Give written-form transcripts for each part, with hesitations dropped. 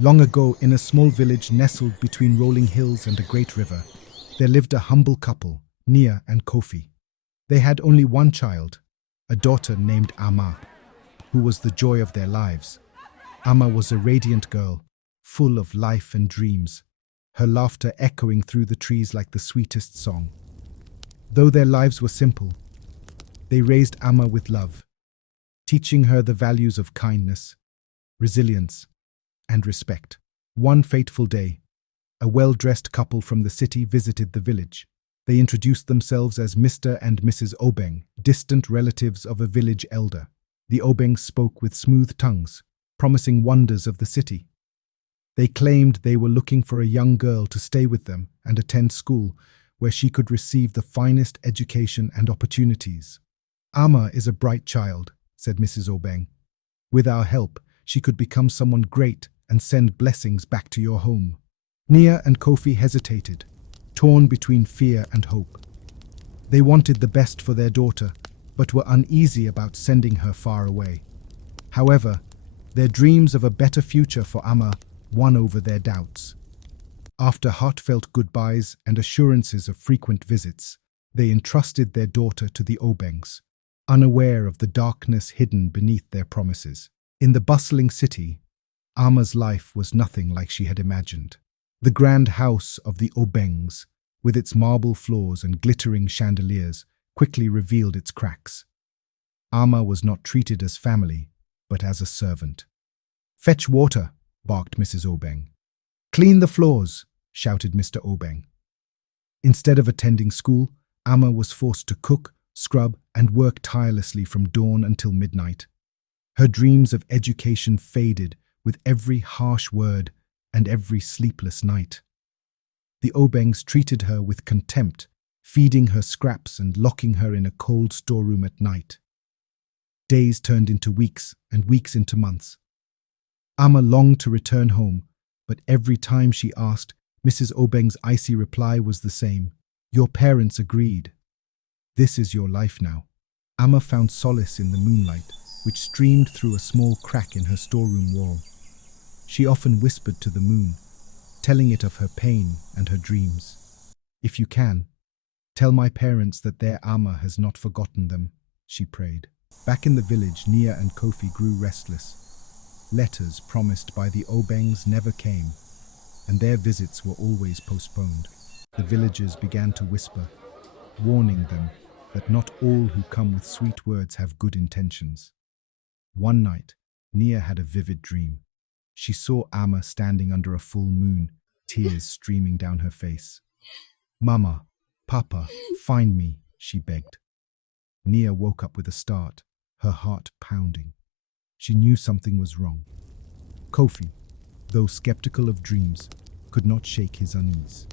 Long ago, in a small village nestled between rolling hills and a great river, there lived a humble couple, Nia and Kofi. They had only one child, a daughter named Amma, who was the joy of their lives. Amma was a radiant girl, full of life and dreams, her laughter echoing through the trees like the sweetest song. Though their lives were simple, they raised Amma with love, teaching her the values of kindness, resilience, and respect. One fateful day, a well-dressed couple from the city visited the village. They introduced themselves as Mr. and Mrs. Obeng, distant relatives of a village elder. The Obengs spoke with smooth tongues, promising wonders of the city. They claimed they were looking for a young girl to stay with them and attend school, where she could receive the finest education and opportunities. "Amma is a bright child," said Mrs. Obeng. "With our help, she could become someone great and send blessings back to your home." Nia and Kofi hesitated, torn between fear and hope. They wanted the best for their daughter, but were uneasy about sending her far away. However, their dreams of a better future for Amma won over their doubts. After heartfelt goodbyes and assurances of frequent visits, they entrusted their daughter to the Obengs, unaware of the darkness hidden beneath their promises. In the bustling city, Amma's life was nothing like she had imagined. The grand house of the Obengs, with its marble floors and glittering chandeliers, quickly revealed its cracks. Amma was not treated as family, but as a servant. "Fetch water," barked Mrs. Obeng. "Clean the floors," shouted Mr. Obeng. Instead of attending school, Amma was forced to cook, scrub, and work tirelessly from dawn until midnight. Her dreams of education faded with every harsh word and every sleepless night. The Obengs treated her with contempt, feeding her scraps and locking her in a cold storeroom at night. Days turned into weeks and weeks into months. Amma longed to return home, but every time she asked, Mrs. Obeng's icy reply was the same: "Your parents agreed. This is your life now." Amma found solace in the moonlight, which streamed through a small crack in her storeroom wall. She often whispered to the moon, telling it of her pain and her dreams. "If you can, tell my parents that their Amma has not forgotten them," she prayed. Back in the village, Nia and Kofi grew restless. Letters promised by the Obengs never came, and their visits were always postponed. The villagers began to whisper, warning them that not all who come with sweet words have good intentions. One night, Nia had a vivid dream. She saw Amma standing under a full moon, tears streaming down her face. "Mama, Papa, find me," she begged. Nia woke up with a start, her heart pounding. She knew something was wrong. Kofi, though skeptical of dreams, could not shake his unease.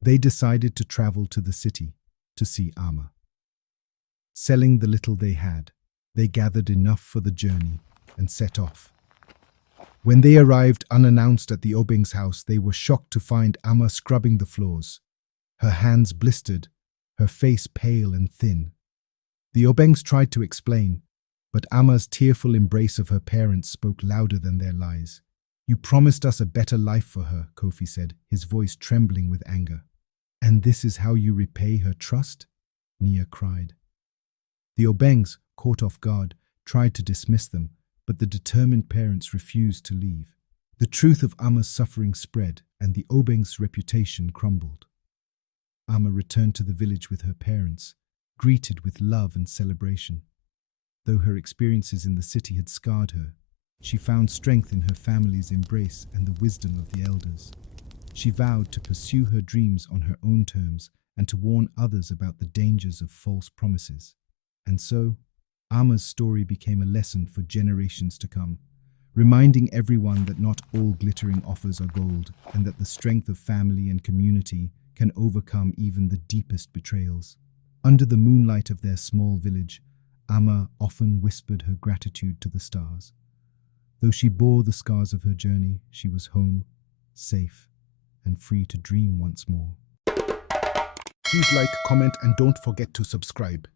They decided to travel to the city to see Amma. Selling the little they had, they gathered enough for the journey and set off. When they arrived unannounced at the Obeng's house, they were shocked to find Amma scrubbing the floors, her hands blistered, her face pale and thin. The Obengs tried to explain, but Amma's tearful embrace of her parents spoke louder than their lies. "You promised us a better life for her," Kofi said, his voice trembling with anger. "And this is how you repay her trust?" Nia cried. The Obengs, caught off guard, tried to dismiss them, but the determined parents refused to leave. The truth of Amma's suffering spread, and the Obeng's reputation crumbled. Amma returned to the village with her parents, greeted with love and celebration. Though her experiences in the city had scarred her, she found strength in her family's embrace and the wisdom of the elders. She vowed to pursue her dreams on her own terms and to warn others about the dangers of false promises. And so, Amma's story became a lesson for generations to come, reminding everyone that not all glittering offers are gold, and that the strength of family and community can overcome even the deepest betrayals. Under the moonlight of their small village, Amma often whispered her gratitude to the stars. Though she bore the scars of her journey, she was home, safe, and free to dream once more. Please like, comment, and don't forget to subscribe.